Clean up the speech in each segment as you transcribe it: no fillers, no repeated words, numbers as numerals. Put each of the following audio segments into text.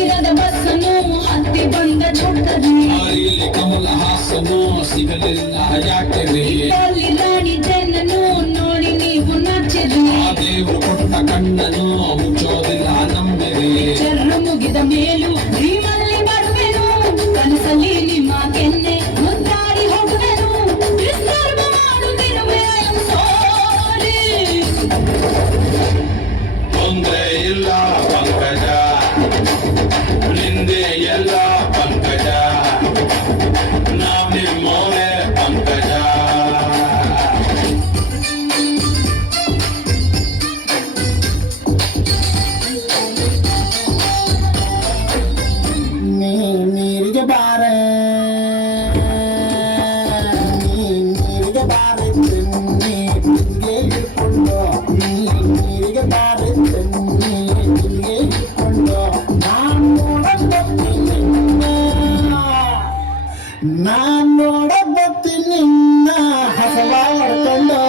ಇರದ ಬಸ್ಸನ್ನು ಹತ್ತಿ ಬಂದ ಛತ್ರದಿ ಕಮಲ ಹಾಸನು ಸಿಗಲಿಲ್ಲ ಯಾಕೆ ರಾಣಿ ಜನನು ನೋಡಿ ನೀವು ನಾಚಿರಿ ದೇವರು ಕೊಟ್ಟ ಕಣ್ಣನು ಮುಚ್ಚೋದಿಲ್ಲ ನಂಬಿರಿ ಚರ್ರ ಮುಗಿದ ಮೇಲೂ ಡ್ರೀಮಲ್ಲಿ ಬರುವೆನು ಕನಸಲ್ಲಿ ನಿಮ್ಮ ಕೆನ್ನೆ ಮುದ್ದಾಡಿ ಹೋಗುವೆನು ಡಿಸ್ಟರ್ಬ್ ಮಾಡುತ್ತಿರುವೆ ಸಾರಿ ತೊಂದ್ರೆ ಇಲ್ಲ ಪಂಕಜ ನಿಂದೆ ಎಲ್ಲ ಪಂಕಜ ನಾವ್ ನಿಮ್ಮೋರೆ ಪಂಕಜ ನೀರಿಗೆ ಬಾರೆ ನೀರಿಗೆ ಬಾರೆ ನೀರಿಗೆ ಇಟ್ಕೊಂಡು ನೀರಿಗೆ ಬಾರೆ ನೀರಿಗೆ ಇಟ್ಕೊಂಡು ನಾನು ನೋಡಬತ್ತೀನಿ ನಿನ್ನ ಹಸವ ಹೊಡ್ಕೊಂಡು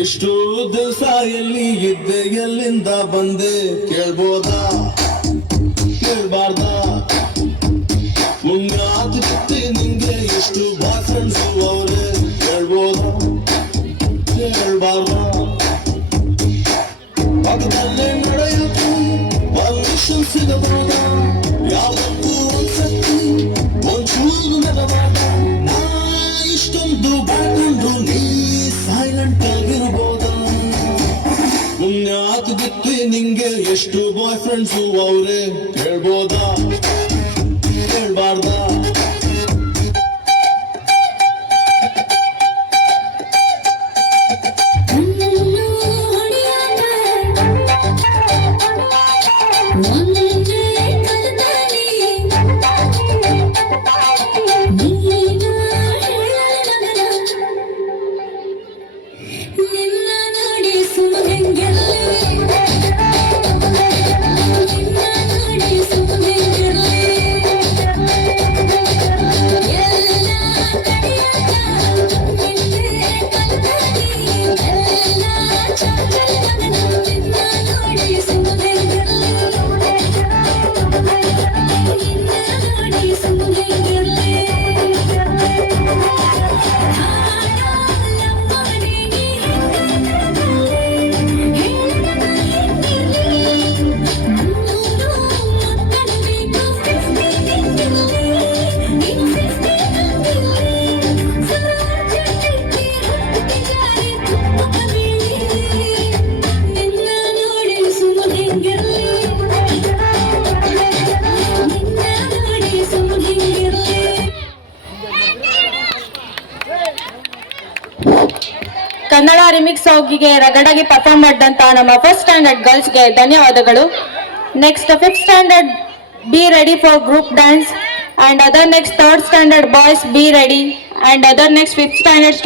ಇಷ್ಟು ದಿವಸ ಎಲ್ಲಿ ಇದ್ದೆ ಎಲ್ಲಿಂದ ಬಂದೆ ಕೇಳ್ಬೋದಾ ಕೇಳ್ಬಾರ್ದ ಮುಂಗಾತು ಜೊತೆ ನಿಂಗೆ ಎಷ್ಟು ಭಾಷಣಿಸು ಅವ್ರೆ ಕೇಳ್ಬೋದಾ ಕೇಳ್ಬಾರ್ದ ಪಕ್ಕದಲ್ಲೇ ನಡೆಯುತ್ತು ಪರ್ಮಿಷನ್ ಸಿಗಬೋದ ಯಾವತ್ತೂ ಒಂದ್ಸತಿ ಒಂಚೂರು ನೆಲವಾದ ನಾ ಇಷ್ಟೊಂದು ಬಾಕೊಂಡು ನೀ ಸೈಲೆಂಟ್ ಆಗಿರ್ಬೋದ ಮುನ್ಯಾತು ಬಿತ್ತು ನಿಂಗೆ ಎಷ್ಟು ಬಾಯ್ ಫ್ರೆಂಡ್ಸು ಅವ್ರೆ ಕೇಳ್ಬೋದಾ ಕೇಳ್ಬಾರ್ದ ಕನ್ನಡ ರಿಮಿಕ್ಸ್ ಸಾಂಗಿಗೆ ರಗಡಾಗಿ ಪರ್ಫಾರ್ಮ್ ಮಾಡಿದಂತ ನಮ್ಮ ಫಸ್ಟ್ ಸ್ಟ್ಯಾಂಡರ್ಡ್ ಗರ್ಲ್ಸ್ಗೆ ಧನ್ಯವಾದಗಳು. Next, 5th standard, be ready for group dance. And other next 3rd standard boys, be ready. And other next 5th standard students.